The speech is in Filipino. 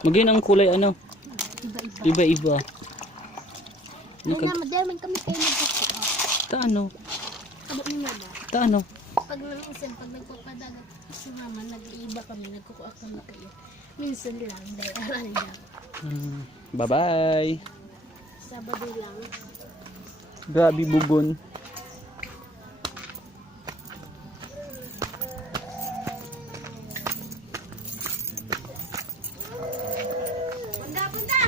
Maging ang kulay ano? Iba-iba. Ay na, madaman kami kayo nagkukuha. Ta ano? Kabot ninyo ba? Ta ano? Pag nagpapadagat si mama, nag-iiba kami, nagkukuha kami kayo. Minsan lang, dahil aral lang. Bye-bye. Sabado lang. Grabe bubon. Punta!